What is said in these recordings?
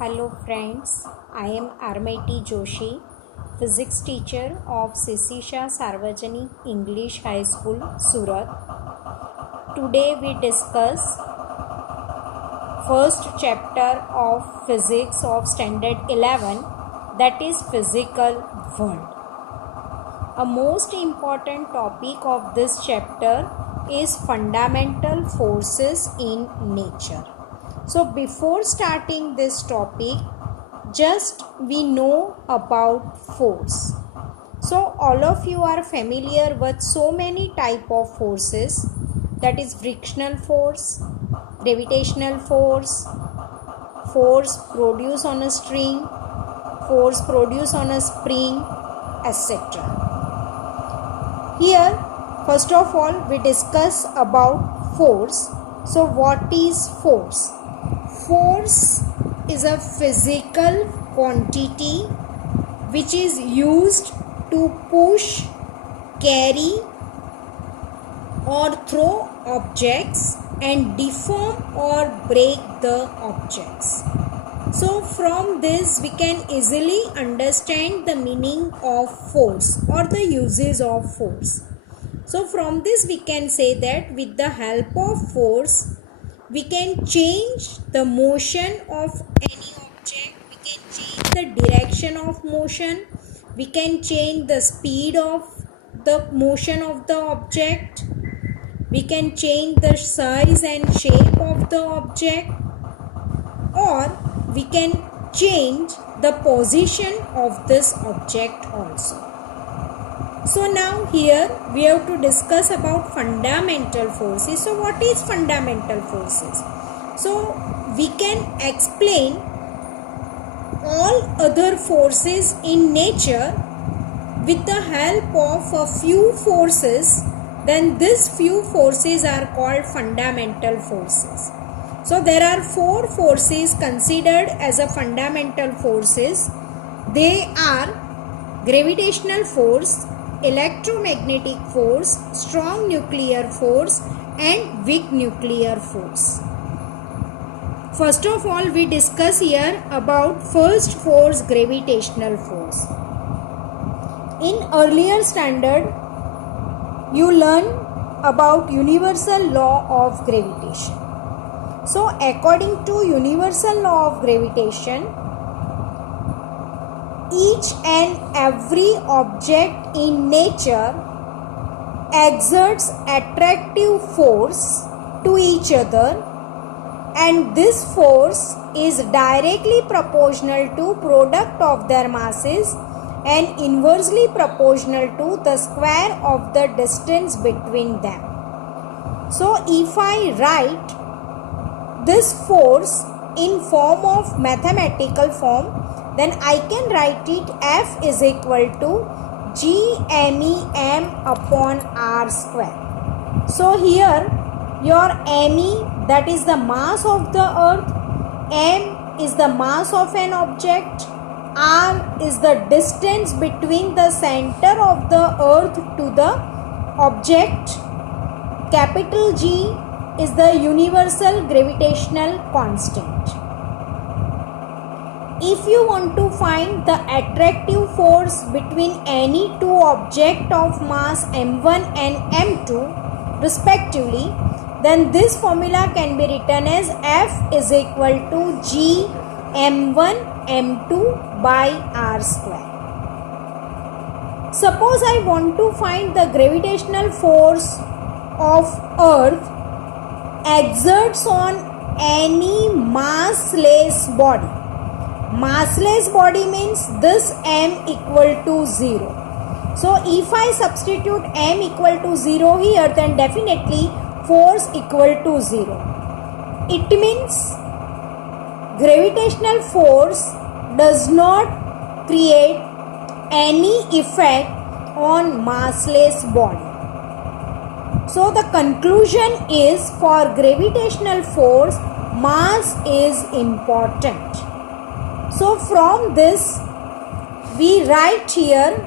Hello friends, I am Armaiti Joshi, physics teacher of Sisisha Sarvajanik English High School, Surat. Today we discuss first chapter of physics of standard 11, that is physical world. A most important topic of this chapter is fundamental forces in nature. So before starting this topic, just we know about force. So all of you are familiar with so many type of forces, that is frictional force, gravitational force, force produced on a string, force produced on a spring, etc. Here first of all we discuss about force. So what is force? Force is a physical quantity which is used to push, carry or throw objects and deform or break the objects. So from this we can easily understand the meaning of force or the uses of force. So from this we can say that with the help of force we can change the motion of any object, we can change the direction of motion, we can change the speed of the motion of the object, we can change the size and shape of the object, or we can change the position of this object also. So now here we have to discuss about fundamental forces. So what is fundamental forces? So we can explain all other forces in nature with the help of a few forces. Then these few forces are called fundamental forces. So there are four forces considered as a fundamental forces. They are gravitational force, electromagnetic force, strong nuclear force and weak nuclear force. First of all we discuss here about first force, gravitational force. In earlier standard you learn about universal law of gravitation. So according to universal law of gravitation, each and every object in nature exerts attractive force to each other, and this force is directly proportional to product of their masses and inversely proportional to the square of the distance between them. So if I write this force in form of mathematical form, then I can write it F is equal to G-MEM upon R square. So here your ME, that is the mass of the earth, M is the mass of an object, R is the distance between the center of the earth to the object, capital G is the universal gravitational constant. If you want to find the attractive force between any two objects of mass m1 and m2 respectively, then this formula can be written as F is equal to G m1 m2 by R square. Suppose I want to find the gravitational force of earth exerts on any massless body. Massless body means this m equal to 0. So if I substitute m equal to 0 here, then definitely force equal to 0. It means gravitational force does not create any effect on massless body. So the conclusion is, for gravitational force, mass is important. So from this we write here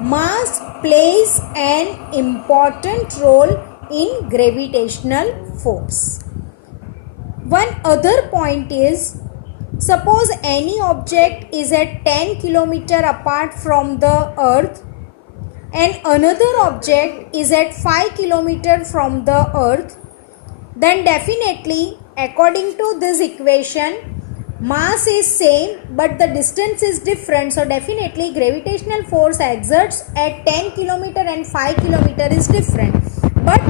mass plays an important role in gravitational force. One other point is Suppose any object is at 10 kilometer apart from the earth and another object is at 5 kilometer from the earth, then definitely according to this equation mass is same but the distance is different. So definitely gravitational force exerts at 10 kilometer and 5 kilometer is different, but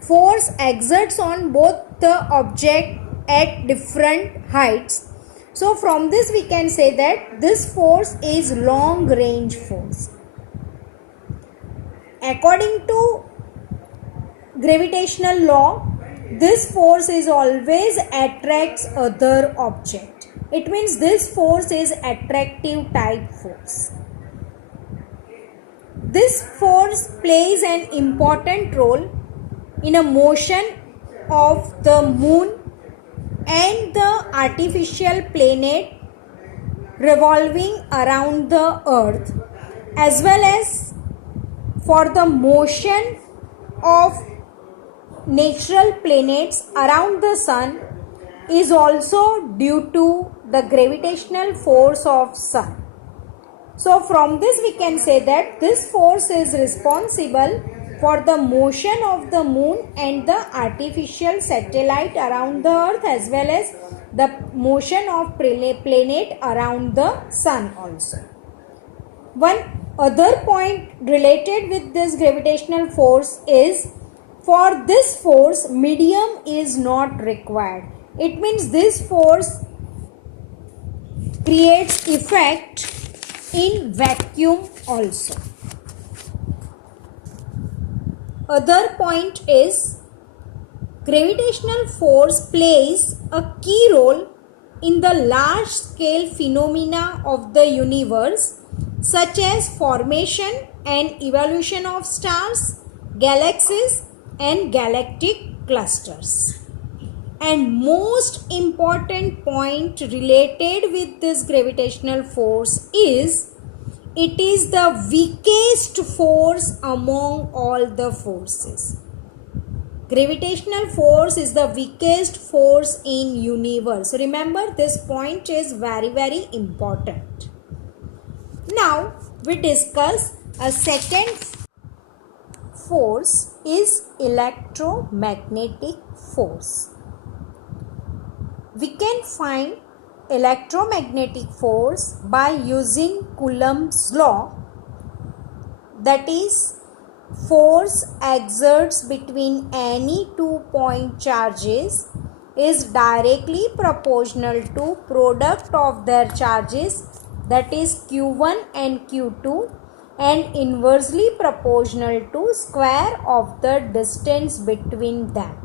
force exerts on both the object at different heights. So from this we can say that this force is long range force. According to gravitational law, this force is always attracts other object. It means this force is attractive type force. This force plays an important role in a motion of the moon and the artificial planet revolving around the earth, as well as for the motion of natural planets around the sun is also due to the gravitational force of sun. So from this we can say that this force is responsible for the motion of the moon and the artificial satellite around the earth, as well as the motion of planet around the sun also. One other point related with this gravitational force is, for this force medium is not required. It means this force creates effect in vacuum also. Other point is, gravitational force plays a key role in the large scale phenomena of the universe, such as formation and evolution of stars, galaxies and galactic clusters. And most important point related with this gravitational force is, it is the weakest force among all the forces. Gravitational force is the weakest force in universe. Remember, this point is very important. Now we discuss a second force is electromagnetic force. We can find electromagnetic force by using Coulomb's law, that is, force exerts between any 2 point charges is directly proportional to product of their charges, that is Q1 and Q2, and inversely proportional to square of the distance between them.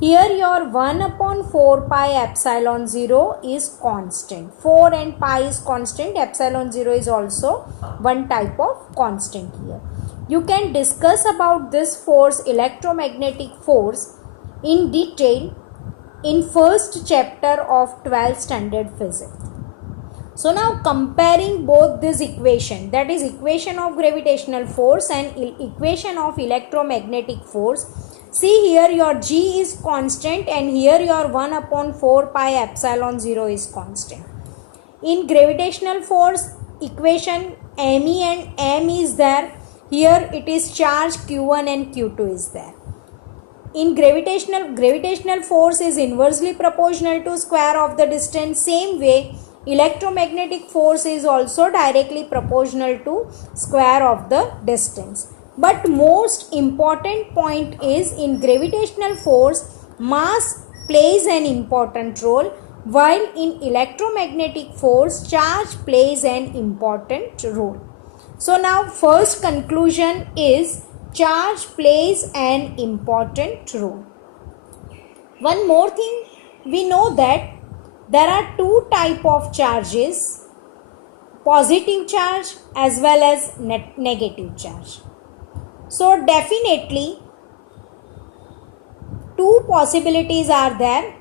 Here your 1 upon 4 pi epsilon 0 is constant. 4 and pi is constant. Epsilon 0 is also one type of constant here. You can discuss about this force, electromagnetic force, in detail in first chapter of 12th standard physics. So now comparing both this equation, that is equation of gravitational force and equation of electromagnetic force. See, here your G is constant and here your 1 upon 4 pi epsilon 0 is constant. In gravitational force equation, ME and M is there. Here it is charge Q1 and Q2 is there. In gravitational force is inversely proportional to square of the distance. Same way, electromagnetic force is also directly proportional to square of the distance. But most important point is, in gravitational force mass plays an important role, while in electromagnetic force charge plays an important role. So now first conclusion is, charge plays an important role. One more thing, we know that there are two types of charges, positive charge as well as negative charge. So definitely two possibilities are there.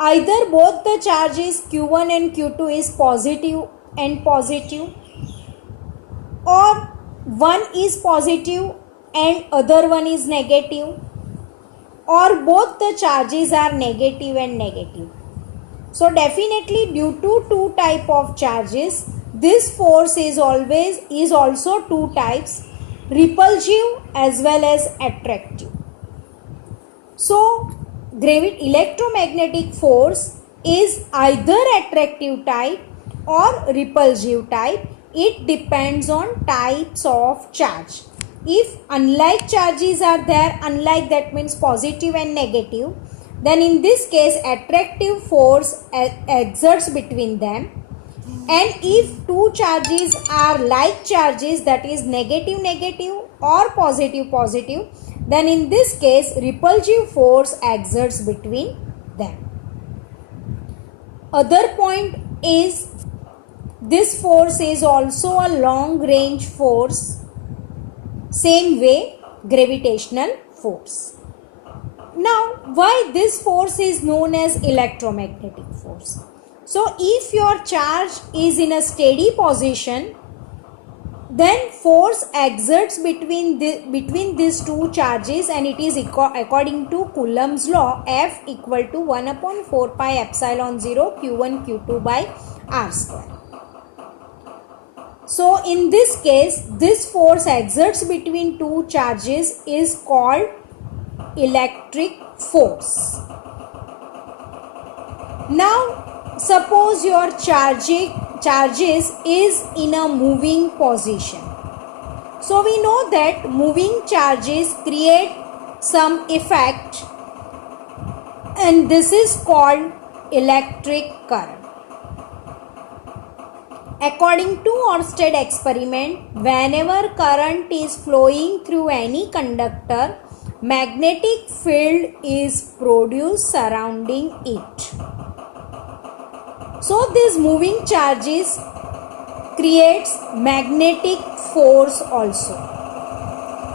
Either both the charges Q1 and Q2 is positive and positive, or one is positive and other one is negative, or both the charges are negative and negative. So definitely due to two type of charges, this force is also two types, repulsive as well as attractive. So electromagnetic force is either attractive type or repulsive type. It depends on types of charge. If unlike charges are there, unlike that means positive and negative, then in this case attractive force exerts between them. And if two charges are like charges, that is negative negative or positive positive, then in this case repulsive force exerts between them. Other point is this force is also a long range force, same way gravitational force. Now, why this force is known as electromagnetic force? So, if your charge is in a steady position, then force exerts between these two charges, and it is according to Coulomb's law, F equal to 1 upon 4 pi epsilon 0 Q1 Q2 by R square. So, in this case, this force exerts between two charges is called electric force. Now, suppose your charges is in a moving position. So, we know that moving charges create some effect, and this is called electric current. According to Oersted experiment, whenever current is flowing through any conductor, magnetic field is produced surrounding it. So these moving charges creates magnetic force also.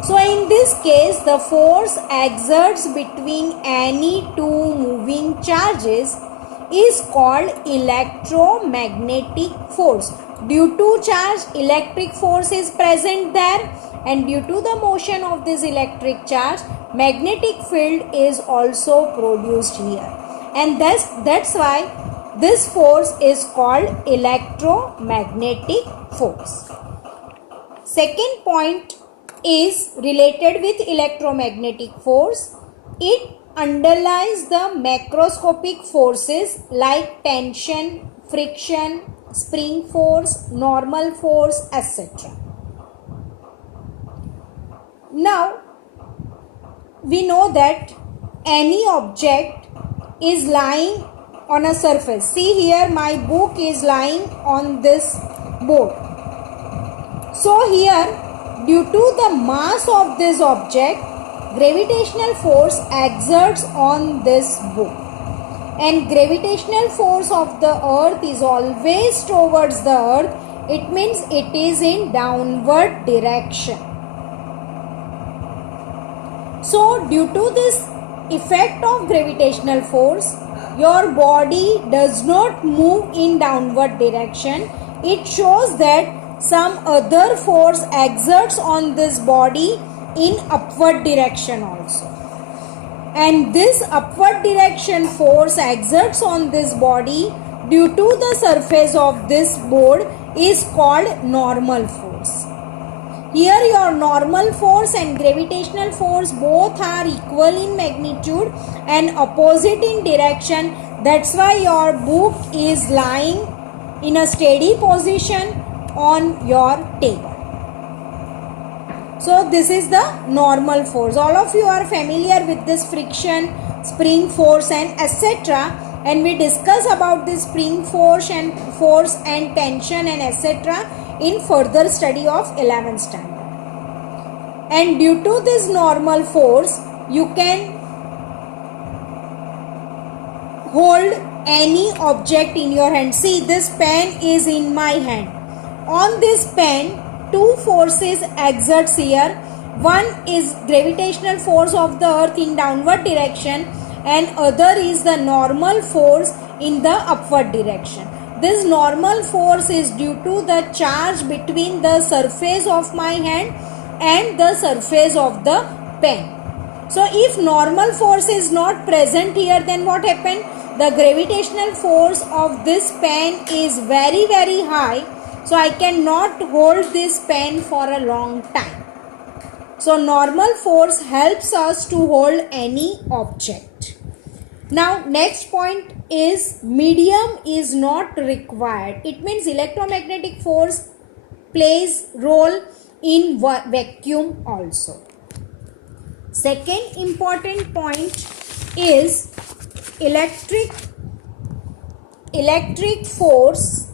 So in this case, the force exerts between any two moving charges is called electromagnetic force. Due to charge, electric force is present there, and due to the motion of this electric charge, magnetic field is also produced here, and that's why this force is called electromagnetic force. Second point is related with electromagnetic force. It underlies the macroscopic forces like tension, friction, spring force, normal force, etc. Now, we know that any object is lying on a surface. See here, my book is lying on this board. So here, due to the mass of this object, gravitational force exerts on this book, and gravitational force of the earth is always towards the earth. It means it is in downward direction. So due to this effect of gravitational force, your body does not move in downward direction. It shows that some other force exerts on this body in upward direction also, and this upward direction force exerts on this body due to the surface of this board is called normal force. Here your normal force and gravitational force both are equal in magnitude and opposite in direction. That's why your book is lying in a steady position on your table. So this is the normal force. All of you are familiar with this friction, spring force and etc. And we discuss about this spring force and tension and etc. in further study of 11th standard. And due to this normal force, you can hold any object in your hand. See, this pen is in my hand. On this pen, two forces exerts here. One is gravitational force of the earth in downward direction, and other is the normal force in the upward direction. This normal force is due to the charge between the surface of my hand and the surface of the pen. So if normal force is not present here, then what happens? the gravitational force of this pen is very very high, so I cannot hold this pen for a long time. So normal force helps us to hold any object. Now next point is medium is not required. It means electromagnetic force plays role in vacuum also. Second important point is electric force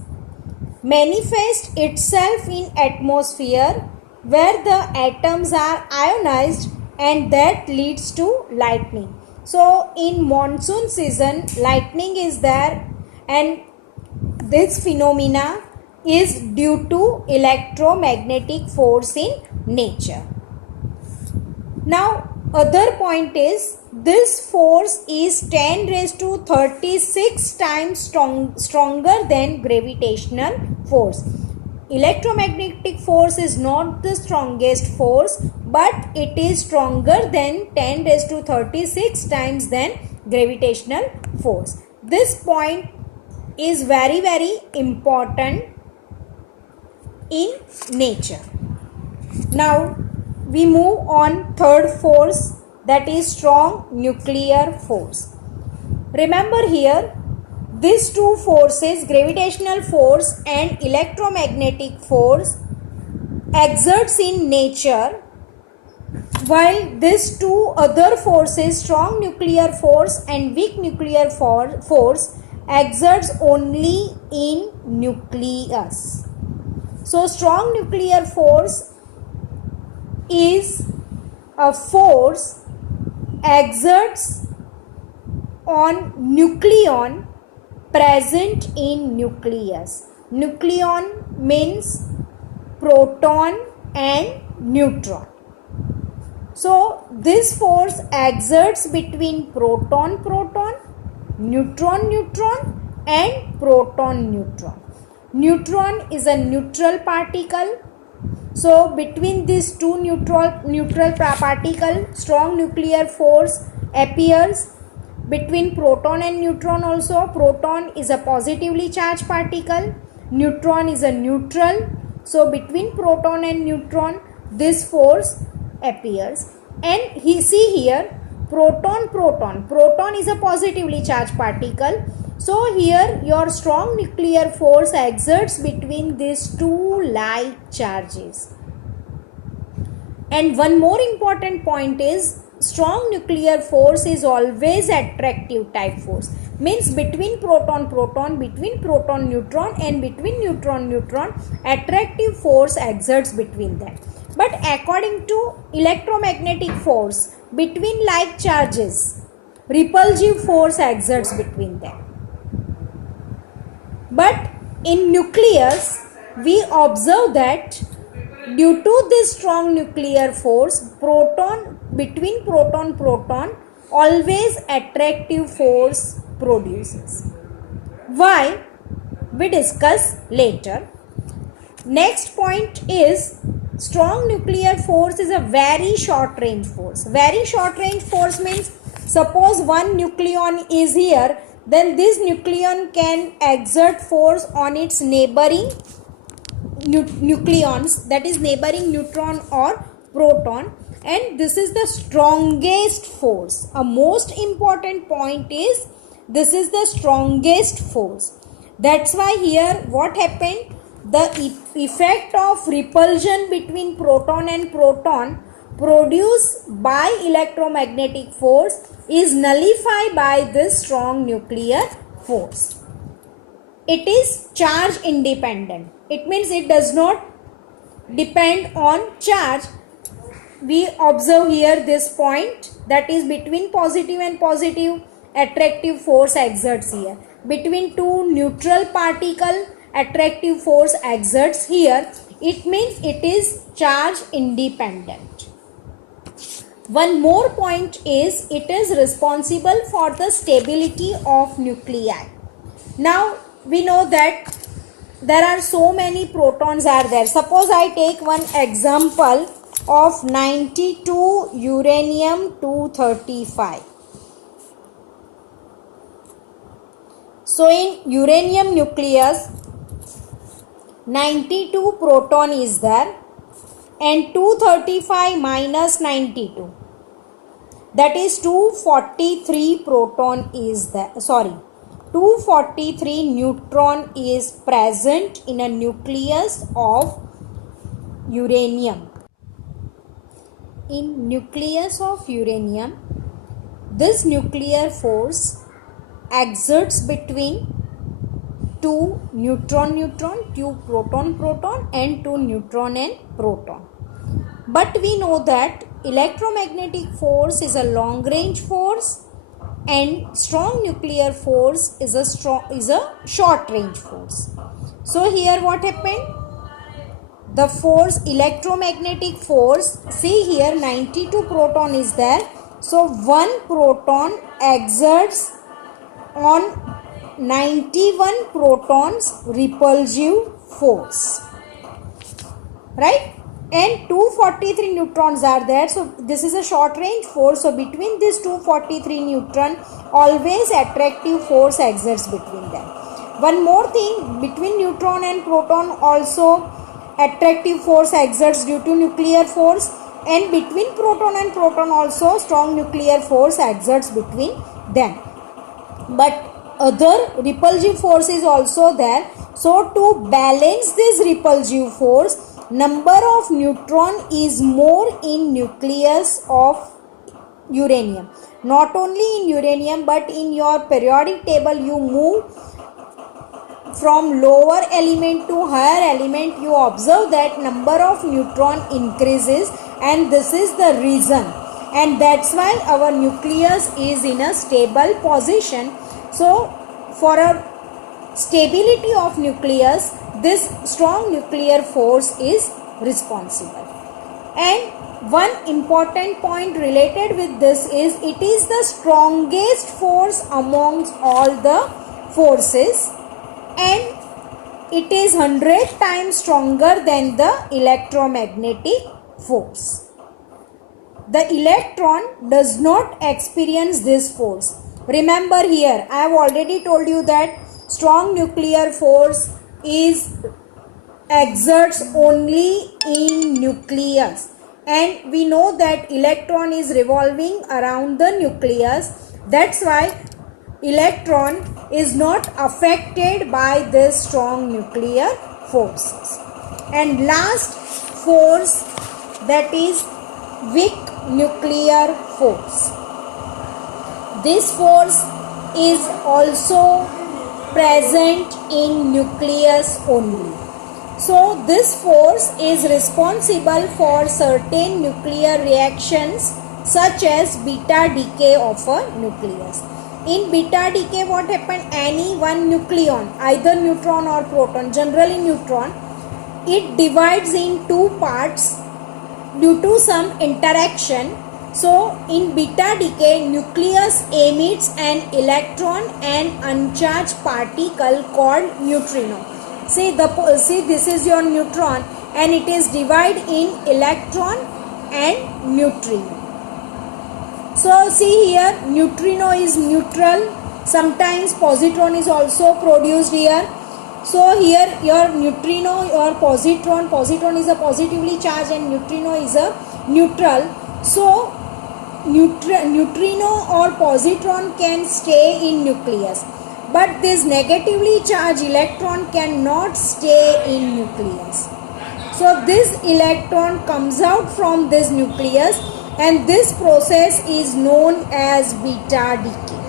manifests itself in atmosphere where the atoms are ionized, and that leads to lightning. So in monsoon season lightning is there, and this phenomena is due to electromagnetic force in nature. Now other point is this force is 10 raised to 36 times stronger than gravitational force. Electromagnetic force is not the strongest force, but it is stronger than 10 raised to 36 times than gravitational force. This point is very very important in nature. Now we move on third force, that is strong nuclear force. Remember here, these two forces, gravitational force and electromagnetic force, exerts in nature, while these two other forces, strong nuclear force and weak nuclear force, exerts only in nucleus. So strong nuclear force is a force exerts on nucleon present in nucleus. Nucleon means proton and neutron. So this force exerts between proton neutron and proton neutron. Neutron is a neutral particle. So between these two neutral particle, strong nuclear force appears. Between proton and neutron also, proton is a positively charged particle, neutron is a neutral. So between proton and neutron this force appears. And see here, proton is a positively charged particle. So here your strong nuclear force exerts between these two like charges. And one more important point is strong nuclear force is always attractive type force. Means between proton, between proton neutron and between neutron, attractive force exerts between them. But according to electromagnetic force, between like charges, repulsive force exerts between them. But in nucleus, we observe that due to this strong nuclear force, between proton always attractive force produces. Why? We discuss later. Next point is strong nuclear force is a very short range force. Very short range force means suppose one nucleon is here, then this nucleon can exert force on its neighboring nucleons, that is neighboring neutron or proton, and this is the strongest force. A most important point is this is the strongest force. That's why here what happened, the effect of repulsion between proton and proton produced by electromagnetic force is nullified by this strong nuclear force. It is charge independent. It means it does not depend on charge. We observe here this point, that is between positive and positive, attractive force exerts here. Between two neutral particle, attractive force exerts here. It means it is charge independent. One more point is it is responsible for the stability of nuclei. Now we know that there are so many protons are there. Suppose I take one example of 92 uranium 235. So in uranium nucleus 92 proton is there and 235 minus 92, that is 243 proton is there, 243 neutron is present in a nucleus of uranium. In nucleus of uranium, this nuclear force exerts between two neutron, two proton and two neutron and proton. But we know that electromagnetic force is a long range force and strong nuclear force is a short range force. So here what happened? The force, electromagnetic force, see here 92 proton is there. So one proton exerts on 91 protons repulsive force, right? And 243 neutrons are there, so this is a short range force. So between these 243 neutron, always attractive force exerts between them. One more thing, between neutron and proton also attractive force exerts due to nuclear force, and between proton and proton also strong nuclear force exerts between them. But other repulsive force is also there. So to balance this repulsive force, number of neutron is more in nucleus of uranium. Not only in uranium, but in your periodic table you move from lower element to higher element, you observe that number of neutron increases, and this is the reason, and that's why our nucleus is in a stable position. So for a stability of nucleus, this strong nuclear force is responsible. And one important point related with this is, it is the strongest force amongst all the forces, and it is 100 times stronger than the electromagnetic force. The electron does not experience this force. Remember here, I have already told you that strong nuclear force exerts only in nucleus, and we know that electron is revolving around the nucleus. That's why electron is not affected by this strong nuclear forces. And last force, that is weak nuclear force. This force is also present in nucleus only. So this force is responsible for certain nuclear reactions such as beta decay of a nucleus. In beta decay, what happened? Any one nucleon, either neutron or proton, generally neutron, it divides in two parts due to some interaction. So in beta decay, nucleus emits an electron and uncharged particle called neutrino. See this is your neutron, and it is divided in electron and neutrino. So see here, neutrino is neutral. Sometimes positron is also produced here. So here your neutrino or positron is a positively charged and neutrino is a neutral. So neutrino or positron can stay in nucleus, but this negatively charged electron cannot stay in nucleus. So this electron comes out from this nucleus, and this process is known as beta decay.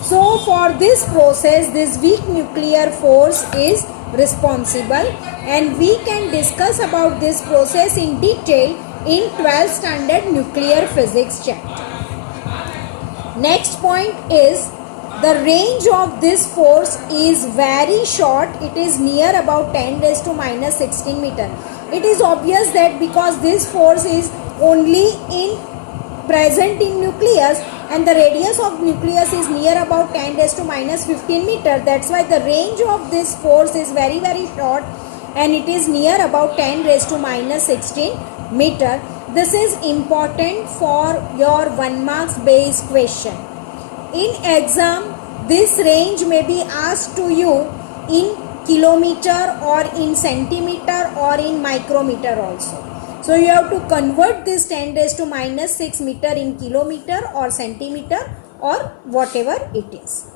So for this process, this weak nuclear force is responsible, and we can discuss about this process in detail in 12th standard nuclear physics chapter. Next point is, the range of this force is very short. It is near about 10 raised to minus 16 meter. It is obvious that because this force is only present in nucleus, and the radius of nucleus is near about 10 raised to minus 15 meter. That's why the range of this force is very short, and it is near about 10 raised to minus 16 meter. This is important for your 1 marks based question. In exam, this range may be asked to you in kilometer or in centimeter or in micrometer also. So you have to convert this 10 raised to minus 6 meter in kilometer or centimeter or whatever it is.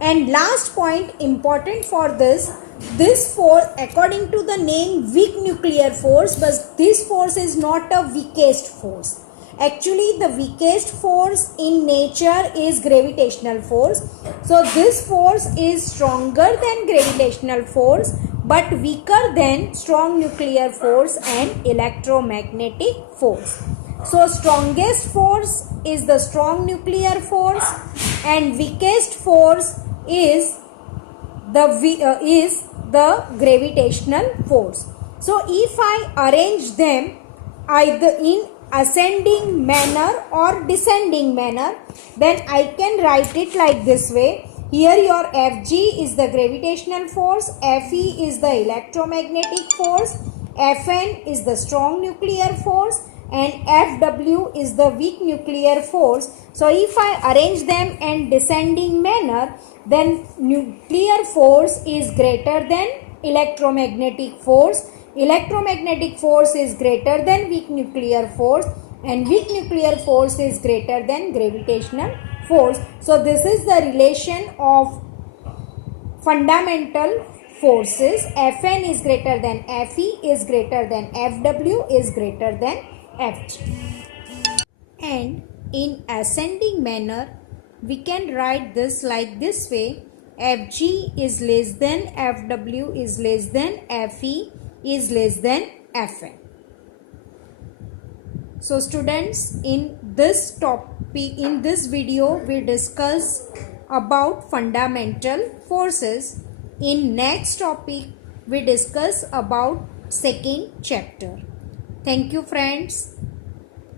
And last point important for this force, according to the name, weak nuclear force, but this force is not a weakest force. Actually the weakest force in nature is gravitational force. So this force is stronger than gravitational force but weaker than strong nuclear force and electromagnetic force. So strongest force is the strong nuclear force and weakest force is the gravitational force. So if I arrange them either in ascending manner or descending manner, then I can write it like this way. Here your Fg is the gravitational force, Fe is the electromagnetic force, Fn is the strong nuclear force and Fw is the weak nuclear force. So if I arrange them in descending manner, then nuclear force is greater than electromagnetic force, electromagnetic force is greater than weak nuclear force and weak nuclear force is greater than gravitational force. So this is the relation of fundamental forces. Fn is greater than Fe is greater than Fw is greater than Fg. And in ascending manner we can write this like this way. Fg is less than Fw is less than Fe is less than Fn. So students, in this topic, in this video we discuss about fundamental forces. In next topic we discuss about second chapter. Thank you friends.